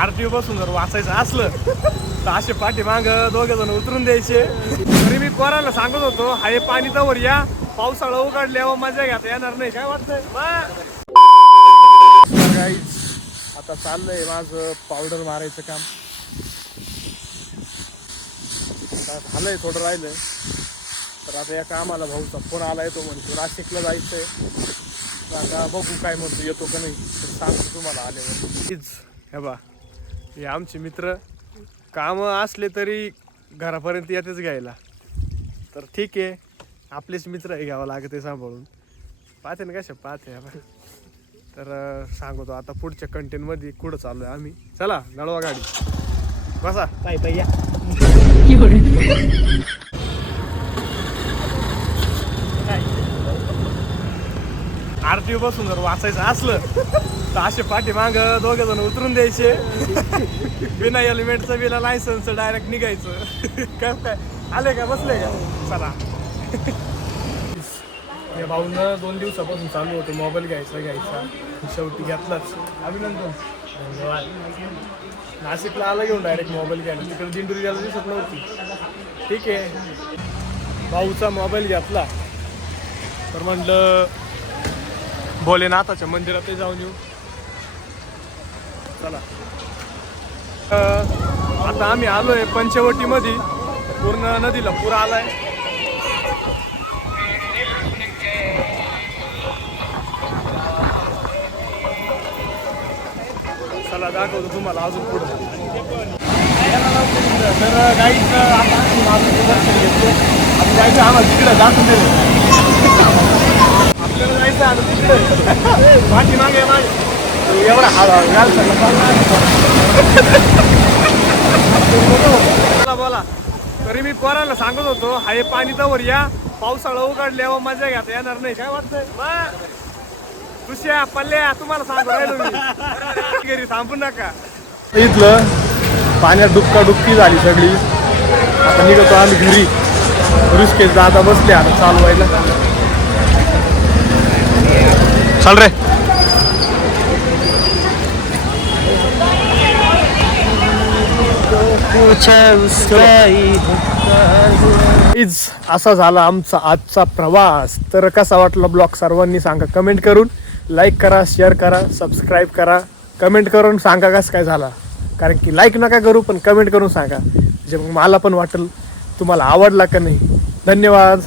आरती बसून जर वाचायचं असलं तर असे पाठीमाग दोघे जण उतरून द्यायचे. तरी मी पोराला सांगत होतो हाय पाणी तवर या. पावसाळा उघडल्यावर मजा घेता येणार नाही. काय वाटतंय? गाईज आता चाललंय माझं पावडर मारायचं काम. आता झालंय थोडं राहिलंय. तर आता या कामाला भाऊचा फोन आला येतो म्हणतो नाशिकला जायचंय. आता बघू काय म्हणतो येतो का नाही तर सांगतो तुम्हाला आल्यावर. हे बा हे आमचे मित्र कामं असले तरी घरापर्यंत येतेच घ्यायला. तर ठीक आहे आपलेच मित्र आहे घ्यावं लागत आहे सांभाळून. पाहते ना कशा पाहते. आपण तर सांगतो आता पुढच्या कंटेंटमध्ये कुठं चालू आहे आम्ही. चला नळवा गाडी. बसा. ताई ताई या. आरटीओ बसून जर वाचायचं असलं तर असे पाठीमाग दोघे जण उतरून द्यायचे. बिना हेल्मेटचं बिना लायसन्स डायरेक्ट निघायचं. काय काय आले का? बसले का? चला. या भाऊन दोन दिवसापासून चालू होतं मोबाईल घ्यायचा घ्यायचा. शेवटी घेतलाच. अभिनंदन. धन्यवाद. नाशिकला आला घेऊन डायरेक्ट मोबाईल घ्यायला. तिकडे दिंडुरी घ्यायला दिसत नव्हती. ठीक आहे. भाऊचा मोबाईल घेतला. तर म्हटलं भोलेनाथाच्या मंदिरातही जाऊन येऊ. चला. आता आम्ही आलोय पंचवटीमध्ये. पूर्ण नदीला पूर आलाय. चला दाखवतो तुम्हाला अजून पुढे. तर गाईच आता आम्ही दर्शन घेतो आपण गाईचं आम्हाला तिकडे दाखवून दिलं आपल्याला जायचं आता तिकडे पाठी मागे मागे एवढा हा घाल बोला. बोला तरी मी पोराला सांगत होतो हाय पाणी तवर या. पावसाळा उघडल्यावर मजा घ्या येणार नाही. काय वाटतंय? दुसऱ्या पल्ल्या तुम्हाला सांगू राहिलो घरी थांबू नका. इथलं पाण्यात डुबका डुबकी झाली सगळी. आता निघतो आम्ही घरी. ऋषिकेश दादा बसले आता चालवायला. चाल रे. इज असा झाला आमचा आजचा प्रवास. तर कसा वाटला ब्लॉग सर्वांनी सांगा. कमेंट करून लाईक करा शेअर करा सबस्क्राईब करा. कमेंट करून सांगा कसं काय झाला. कारण की लाईक नका करू पण कमेंट करून सांगा. म्हणजे मग मला पण वाटेल तुम्हाला आवडला का नाही. धन्यवाद.